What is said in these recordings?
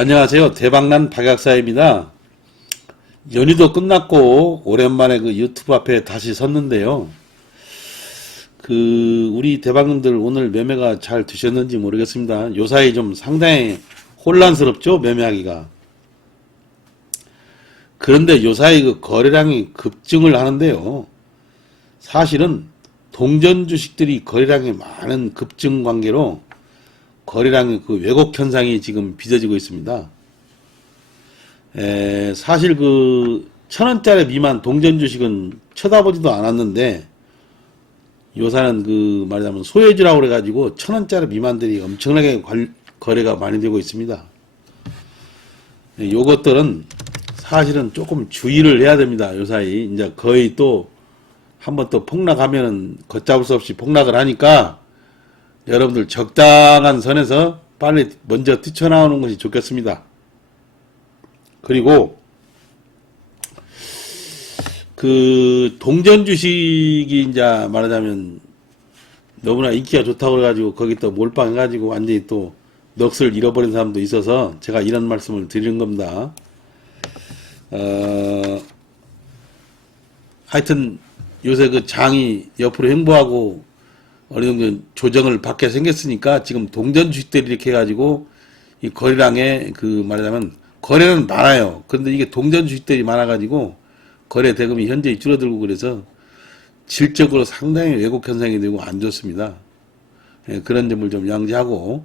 안녕하세요. 대박난 박약사입니다. 연휴도 끝났고 오랜만에 그 유튜브 앞에 다시 섰는데요. 그 우리 대박님들 오늘 매매가 잘 되셨는지 모르겠습니다. 요사이 좀 상당히 혼란스럽죠 매매하기가. 그런데 요사이 그 거래량이 급증을 하는데요. 사실은 동전 주식들이 거래량이 많은 급증 관계로 거래량 그 왜곡 현상이 지금 빚어지고 있습니다. 에, 사실 그 천원짜리 미만 동전 주식은 쳐다보지도 않았는데 요사는 그 말하자면 소외주라고 그래가지고 천원짜리 미만들이 엄청나게 관- 거래가 많이 되고 있습니다. 예, 요것들은 사실은 조금 주의를 해야 됩니다. 요사이 이제 거의 또 한 번 또 폭락하면은 걷잡을 수 없이 폭락을 하니까 여러분들 적당한 선에서 빨리 먼저 뛰쳐나오는 것이 좋겠습니다. 그리고 그 동전 주식이 이제 말하자면 너무나 인기가 좋다고 그래가지고 거기 또 몰빵해가지고 완전히 또 넋을 잃어버린 사람도 있어서 제가 이런 말씀을 드리는 겁니다. 어, 하여튼 요새 그 장이 옆으로 횡보하고 어느 정도 조정을 받게 생겼으니까 지금 동전 주식들이 이렇게 해가지고 이 거래량에 그 말하자면 거래는 많아요. 그런데 이게 동전 주식들이 많아가지고 거래 대금이 현재 줄어들고 그래서 질적으로 상당히 왜곡 현상이 되고 안 좋습니다. 예, 그런 점을 좀 양지하고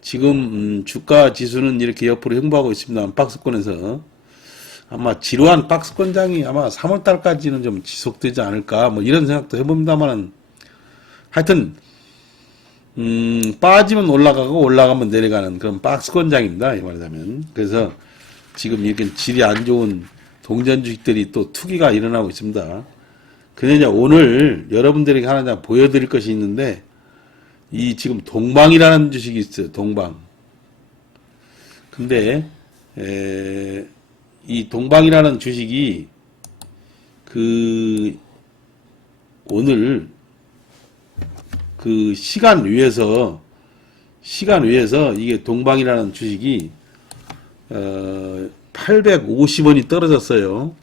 지금 음, 주가 지수는 이렇게 옆으로 횡보하고 있습니다. 박스권에서 아마 지루한 박스권장이 아마 3월 달까지는 좀 지속되지 않을까 뭐 이런 생각도 해봅니다만은 하여튼 음, 빠지면 올라가고 올라가면 내려가는 그런 박스권장입니다. 이 말하자면 그래서 지금 이렇게 질이 안 좋은 동전 주식들이 또 투기가 일어나고 있습니다. 이제 오늘 여러분들에게 하나 좀 보여드릴 것이 있는데 이 지금 동방이라는 주식이 있어요. 동방. 근데 에, 이 동방이라는 주식이 그 오늘 그 시간 위에서 시간 위에서 이게 동방이라는 주식이 어 850원이 떨어졌어요.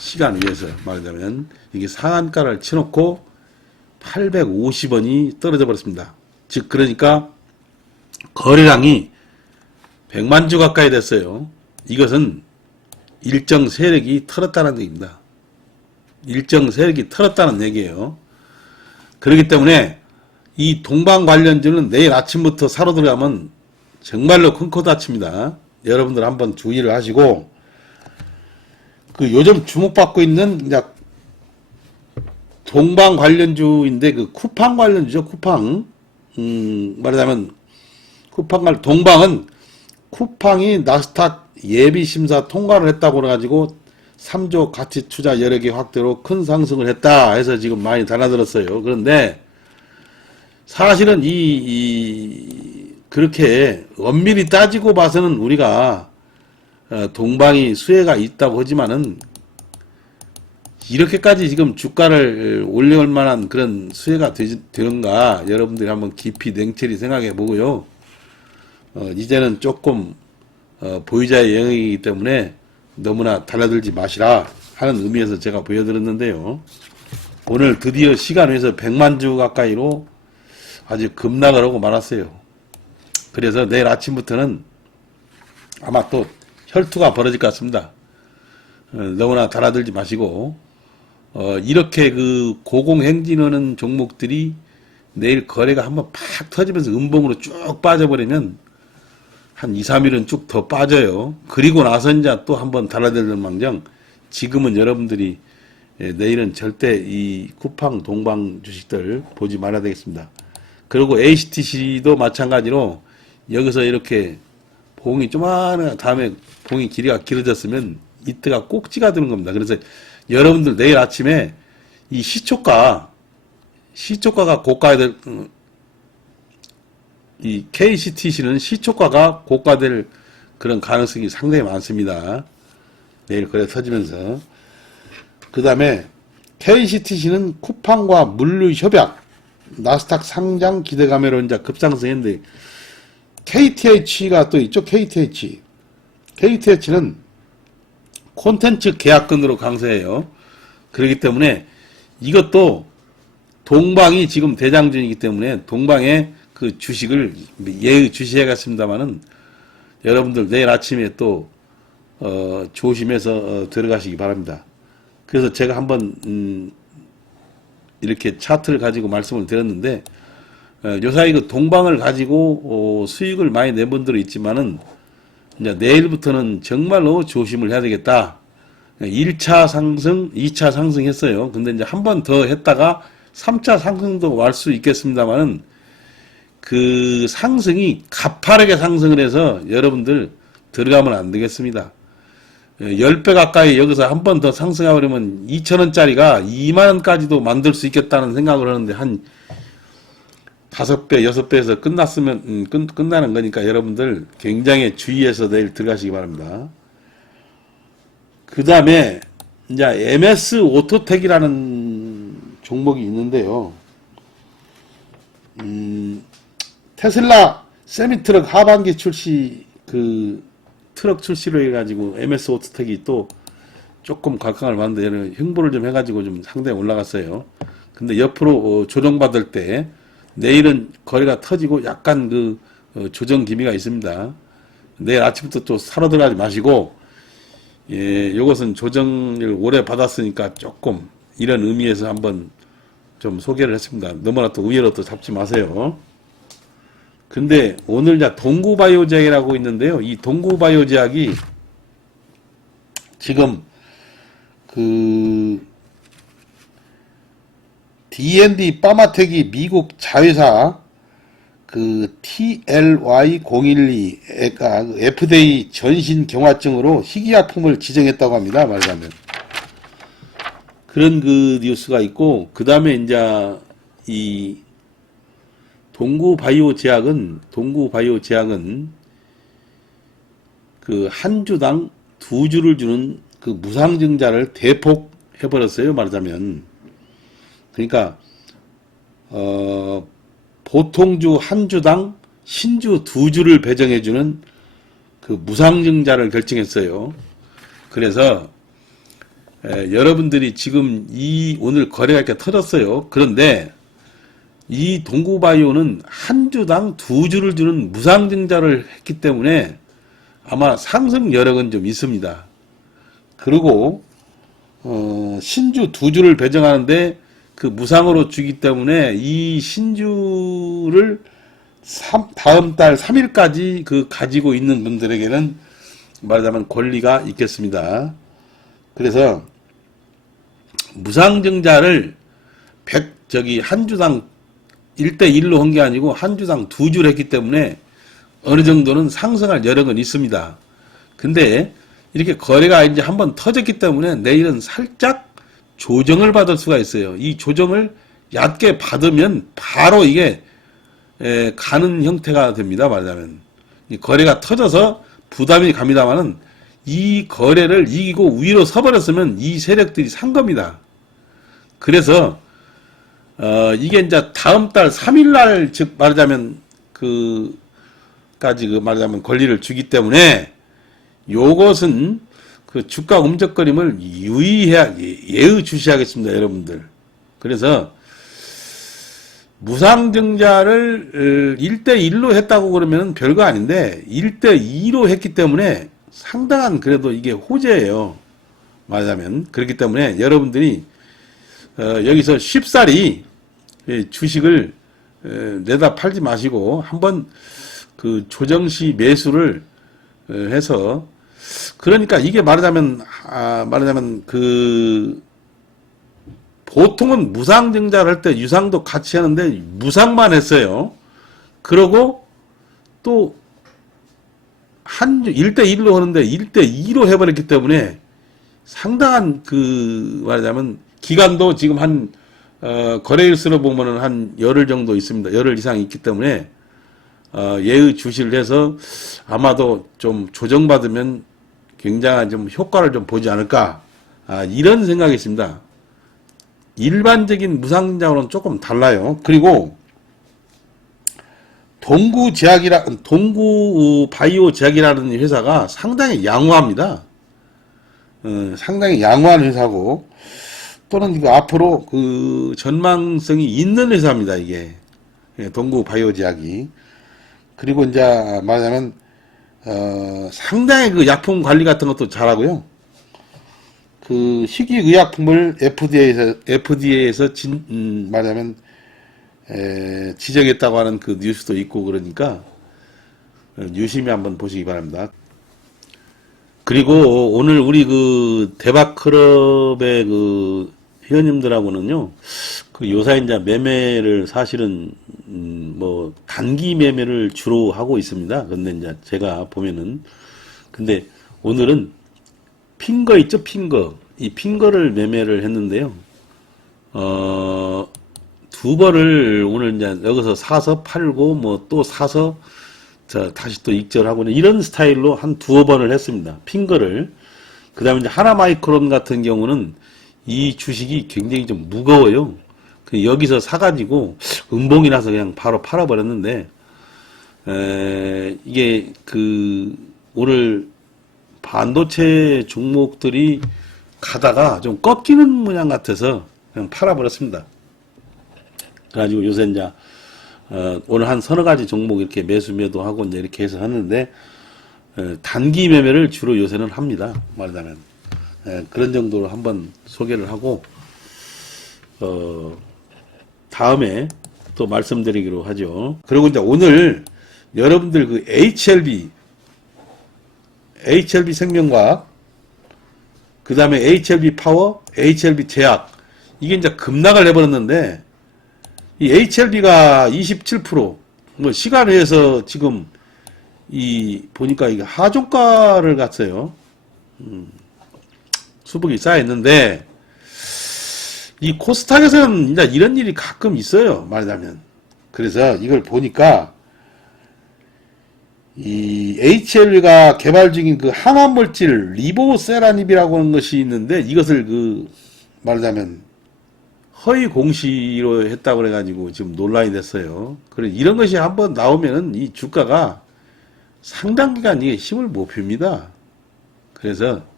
시간 위에서 말하자면 이게 상한가를 쳐놓고 850원이 떨어져 버렸습니다. 즉 그러니까 거래량이 100만 주 가까이 됐어요. 이것은 일정 세력이 털었다는 얘기입니다. 일정 세력이 털었다는 얘기예요. 그렇기 때문에 이 동방 관련주는 내일 아침부터 사러 들어가면 정말로 큰 코 다칩니다. 여러분들 한번 주의를 하시고 그 요즘 주목받고 있는 이제 동방 관련주인데 그 쿠팡 관련주죠. 쿠팡. 음, 말하자면 쿠팡 관 동방은 쿠팡이 나스닥 예비 심사 통과를 했다고 그래가지고 3조 가치 투자 여력의 확대로 큰 상승을 했다 해서 지금 많이 달아들었어요. 그런데 사실은 이, 이 그렇게 엄밀히 따지고 봐서는 우리가 어, 동방이 수혜가 있다고 하지만은 이렇게까지 지금 주가를 올려올 만한 그런 수혜가 되, 되는가 여러분들이 한번 깊이 냉철히 생각해 보고요. 어, 이제는 조금 어, 보유자의 영역이기 때문에 너무나 달라들지 마시라 하는 의미에서 제가 보여드렸는데요. 오늘 드디어 시간 에서 100만 주 가까이로 아주 급락을 하고 말았어요. 그래서 내일 아침부터는 아마 또 혈투가 벌어질 것 같습니다. 어, 너무나 달아들지 마시고 어, 이렇게 그 고공행진하는 종목들이 내일 거래가 한번 팍 터지면서 음봉으로 쭉 빠져버리면 한 2, 3일은 쭉 더 빠져요. 그리고 나서 이제 또 한번 달아들는 망정 지금은 여러분들이 예, 내일은 절대 이 쿠팡 동방 주식들 보지 말아야 되겠습니다. 그리고 HTC도 마찬가지로 여기서 이렇게 봉이 조만한 다음에 봉이 길이가 길어졌으면 이때가 꼭지가 되는 겁니다. 그래서 여러분들 내일 아침에 이 시초가 시초가가 고가에 이 KCTC는 시초가가 고가될 그런 가능성이 상당히 많습니다. 내일 거래 터지면서. 그 다음에 KCTC는 쿠팡과 물류 협약, 나스닥 상장 기대감으로 이제 급상승했는데 KTH가 또 있죠. KTH. KTH는 콘텐츠 계약권으로 강세해요. 그렇기 때문에 이것도 동방이 지금 대장준이기 때문에 동방의 그 주식을 예의 주시해 갔습니다마는 여러분들 내일 아침에 또 어, 조심해서 어, 들어가시기 바랍니다. 그래서 제가 한번 음, 이렇게 차트를 가지고 말씀을 드렸는데 어, 요사이 그 동방을 가지고 어, 수익을 많이 낸 분들은 있지만은 이제 내일부터는 정말로 조심을 해야 되겠다. 1차 상승, 2차 상승했어요. 근데 이제 한 번 더 했다가 3차 상승도 갈수 있겠습니다만은 그 상승이 가파르게 상승을 해서 여러분들 들어가면 안 되겠습니다. 10배 가까이 여기서 한 번 더 상승하려면 2천원짜리가 2만원까지도 만들 수 있겠다는 생각을 하는데 한 5배, 6배에서 끝났으면, 음, 끝, 끝나는 거니까 여러분들 굉장히 주의해서 내일 들어가시기 바랍니다. 그 다음에 이제 MS 오토텍이라는 종목이 있는데요. 음, 테슬라 세미 트럭 하반기 출시 그 트럭 출시로 해가지고 MS 오토텍이 또 조금 각광을 받는데 흥보를 좀 해가지고 좀 상당히 올라갔어요. 근데 옆으로 어, 조정받을 때 내일은 거래가 터지고 약간 그 어, 조정 기미가 있습니다. 내일 아침부터 또 사러 들어가지 마시고 예, 요것은 조정을 오래 받았으니까 조금 이런 의미에서 한번 좀 소개를 했습니다. 너무나 또 의외로 또 잡지 마세요. 근데 오늘 이제 동구바이오제약이라고 있는데요. 이 동구바이오제약이 지금 그 D&D 파마텍이 미국 자회사 그 TLY012가 FDA 전신 경화증으로 희귀약품을 지정했다고 합니다. 말하자면 그런 그 뉴스가 있고 그 다음에 이제 이 동구 바이오 제약은 동구 바이오 제약은 그 한 주당 두 주를 주는 그 무상증자를 대폭 해버렸어요. 말하자면 그러니까 어 보통주 한 주당 신주 두 주를 배정해주는 그 무상증자를 결정했어요. 그래서 에, 여러분들이 지금 이 오늘 거래가 이렇게 터졌어요. 그런데 이 동구바이오는 한 주당 두 주를 주는 무상증자를 했기 때문에 아마 상승 여력은 좀 있습니다. 그리고 어, 신주 두 주를 배정하는데 그 무상으로 주기 때문에 이 신주를 삼- 다음 달 3일까지 그 가지고 있는 분들에게는 말하자면 권리가 있겠습니다. 그래서 무상증자를 100 저기 한 주당 1대 1로 한 게 아니고 한 주당 두 주를 했기 때문에 어느 정도는 상승할 여력은 있습니다. 근데 이렇게 거래가 이제 한번 터졌기 때문에 내일은 살짝 조정을 받을 수가 있어요. 이 조정을 얕게 받으면 바로 이게 에, 가는 형태가 됩니다. 말하자면 이 거래가 터져서 부담이 갑니다만은 이 거래를 이기고 위로 서버렸으면 이 세력들이 산 겁니다. 그래서 어, 이게 이제 다음 달 3일날 즉 말하자면 그 까지 그 말하자면 권리를 주기 때문에 요것은 그 주가 움직거림을 유의해야 예의 주시하겠습니다, 여러분들. 그래서 무상증자를 1대1로 했다고 그러면 별거 아닌데 1대2로 했기 때문에 상당한 그래도 이게 호재예요. 말하자면 그렇기 때문에 여러분들이 어, 여기서 쉽사리 예, 주식을 에, 내다 팔지 마시고 한번 그 조정시 매수를 에, 해서 그러니까 이게 말하자면 아, 말하자면 그 보통은 무상증자를 할 때 유상도 같이 하는데 무상만 했어요. 그러고 또 한 1대1로 하는데 1대2로 해버렸기 때문에 상당한 그 말하자면 기간도 지금 한 어, 거래일수로 보면은 한 열흘 정도 있습니다. 열흘 이상 있기 때문에 어, 예의 주시를 해서 아마도 좀 조정받으면 굉장한 좀 효과를 좀 보지 않을까 아, 이런 생각이 있습니다. 일반적인 무상증자와는 조금 달라요. 그리고 동구 제약이라 동구 바이오 제약이라는 회사가 상당히 양호합니다. 어, 상당히 양호한 회사고 또는 앞으로 그 전망성이 있는 회사입니다. 이게 예, 동구 바이오 제약이 그리고 이제 말하자면 어, 상당히 그 약품 관리 같은 것도 잘하고요. 그 식이의약품을 FDA에서 FDA에서 진 음, 말하자면 에, 지정했다고 하는 그 뉴스도 있고 그러니까 어, 유심히 한번 보시기 바랍니다. 그리고 오늘 우리 그 대박 클럽의 그 회원님들하고는요, 그 이제 매매를 사실은 음, 뭐 단기 매매를 주로 하고 있습니다. 근데 이제 제가 보면은 근데 오늘은 핑거 있죠, 핑거. 이 핑거를 매매를 했는데요. 어, 두 번을 오늘 이제 여기서 사서 팔고 뭐 또 사서 자, 다시 또 익절하고 이런 스타일로 한 두어 번을 했습니다. 핑거를. 그 다음에 이제 하나 마이크론 같은 경우는 이 주식이 굉장히 좀 무거워요. 그 여기서 사가지고 음봉이 나서 그냥 바로 팔아버렸는데, 에, 이게 그 오늘 반도체 종목들이 가다가 좀 꺾이는 모양 같아서 그냥 팔아버렸습니다. 그래가지고 요새 이제 어, 오늘 한 서너 가지 종목 이렇게 매수 매도하고 이제 이렇게 해서 하는데 어, 단기 매매를 주로 요새는 합니다. 말하자면 예, 그런 정도로 한번 소개를 하고 어, 다음에 또 말씀드리기로 하죠. 그리고 이제 오늘 여러분들 그 HLB HLB 생명과학 그 다음에 HLB 파워, HLB 제약 이게 이제 급락을 해버렸는데 이 HLB가 27%, 뭐 시간회에서 지금 이 보니까 이게 하종가를 갔어요. 음, 수북이 쌓였는데 이 코스닥에서는 이런 일이 가끔 있어요. 말하자면. 그래서 이걸 보니까 이 HL가 개발 중인 그 항암 물질 리보세라닙이라고 하는 것이 있는데 이것을 그 말하자면 허위 공시로 했다고 그래가지고 지금 논란이 됐어요. 그래 이런 것이 한번 나오면은 이 주가가 상당 기간 이게 힘을 못 핍니다. 그래서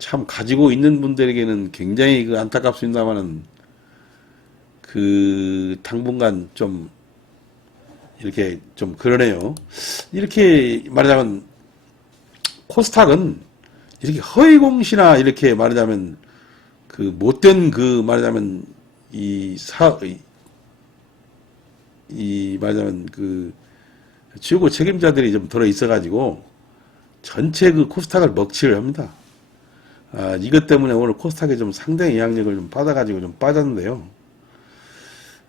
참 가지고 있는 분들에게는 굉장히 그 안타깝습니다만은 그 당분간 좀 이렇게 좀 그러네요. 이렇게 말하자면 코스닥은 이렇게 허위 공시나 이렇게 말하자면 그 못된 그 말하자면 이 사, 이, 이 말하자면 그 최고 책임자들이 좀 들어 있어가지고 전체 그 코스닥을 먹칠을 합니다. 아, 이것 때문에 오늘 코스닥이 좀 상당히 영향력을 좀 받아가지고 좀 빠졌는데요.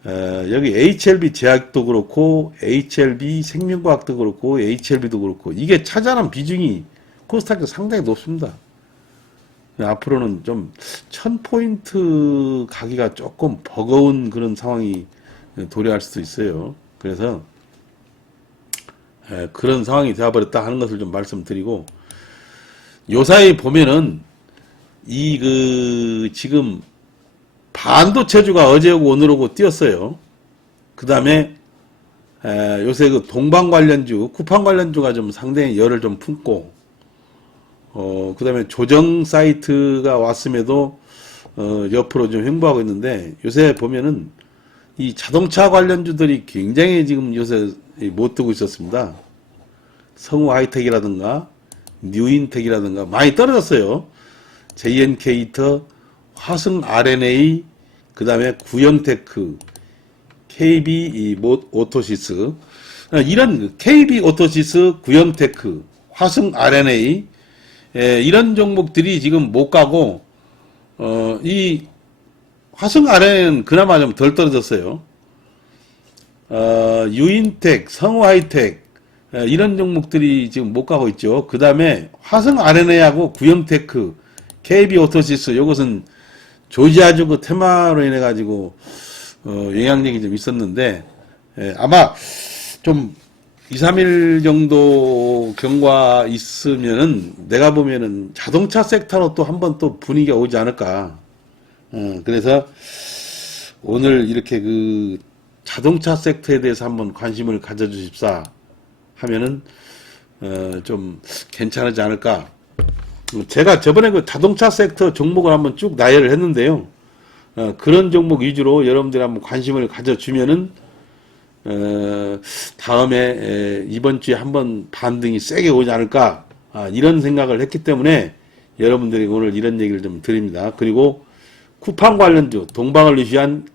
어, 여기 HLB 제약도 그렇고, HLB 생명과학도 그렇고, HLB도 그렇고, 이게 차지하는 비중이 코스닥에 상당히 높습니다. 앞으로는 좀, 1000포인트 가기가 조금 버거운 그런 상황이 도래할 수도 있어요. 그래서, 에, 그런 상황이 되어버렸다 하는 것을 좀 말씀드리고, 요사이 보면은, 이, 그, 지금, 반도체주가 어제 오고 오늘 오고 뛰었어요. 그 다음에 요새 그 동방 관련주, 쿠팡 관련주가 좀 상당히 열을 좀 품고, 어, 그 다음에 조정 사이트가 왔음에도, 어, 옆으로 좀 횡보하고 있는데, 요새 보면은 이 자동차 관련주들이 굉장히 지금 요새 못 뜨고 있었습니다. 성우 하이텍이라든가, 뉴인텍이라든가 많이 떨어졌어요. JN케이터, 화승 RNA, 그 다음에 구형테크, KB 오토시스, 이런 KB 오토시스, 구형테크, 화승 RNA, 에, 이런 종목들이 지금 못 가고, 어, 이 화승 RNA는 그나마 좀 덜 떨어졌어요. 어, 유인텍, 성화이텍, 에, 이런 종목들이 지금 못 가고 있죠. 그 다음에 화승 RNA하고 구형테크, KB 오토시스, 이것은 조지아주 그 테마로 인해 가지고 어, 영향력이 좀 있었는데 예, 아마 좀 2, 3일 정도 경과 있으면은 내가 보면은 자동차 섹터로 또 한번 또 분위기가 오지 않을까. 어, 그래서 오늘 이렇게 그 자동차 섹터에 대해서 한번 관심을 가져주십사 하면은 어, 좀 괜찮지 않을까. 제가 저번에 그 자동차 섹터 종목을 한번 쭉 나열을 했는데요. 어, 그런 종목 위주로 여러분들이 한번 관심을 가져주면은 어, 다음에 에, 이번 주에 한번 반등이 세게 오지 않을까 아, 이런 생각을 했기 때문에 여러분들이 오늘 이런 얘기를 좀 드립니다. 그리고 쿠팡 관련주 동방을 위시한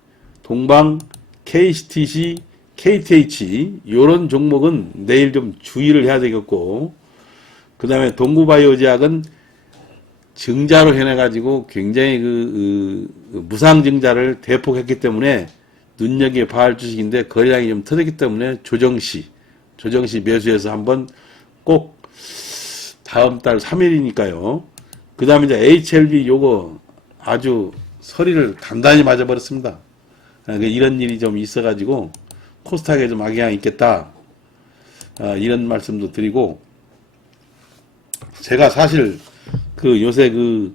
동방 KCTC KTH 이런 종목은 내일 좀 주의를 해야 되겠고 그 다음에 동구바이오제약은 증자로 해내가지고 굉장히 그, 그 무상 증자를 대폭했기 때문에 눈여겨 봐야 할 주식인데 거래량이 좀 터졌기 때문에 조정시 조정시 매수해서 한번 꼭 다음 달 3일이니까요. 그 다음에 이제 HLB 요거 아주 서리를 단단히 맞아버렸습니다. 그러니까 이런 일이 좀 있어가지고 코스닥에 좀 악영향이 있겠다. 아, 이런 말씀도 드리고 제가 사실 그 요새 그,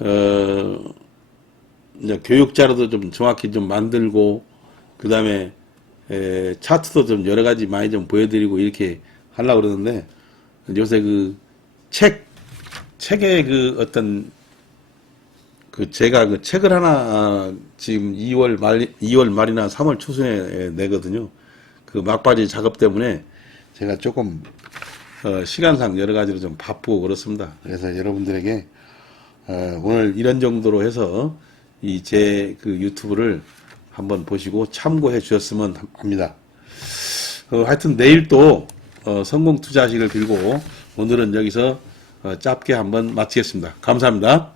어, 이제 교육 자료도 좀 정확히 좀 만들고, 그 다음에, 에, 차트도 좀 여러 가지 많이 좀 보여드리고 이렇게 하려고 그러는데, 요새 그 책, 책의 그 어떤, 그 제가 그 책을 하나 아, 지금 2월 말, 2월 말이나 3월 초순에 내거든요. 그 막바지 작업 때문에 제가 조금 어, 시간상 여러 가지로 좀 바쁘고 그렇습니다. 그래서 여러분들에게 어, 오늘 이런 정도로 해서 이 제 그 유튜브를 한번 보시고 참고해 주셨으면 합니다. 어, 하여튼 내일 또 어, 성공 투자하시길 빌고 오늘은 여기서 어, 짧게 한번 마치겠습니다. 감사합니다.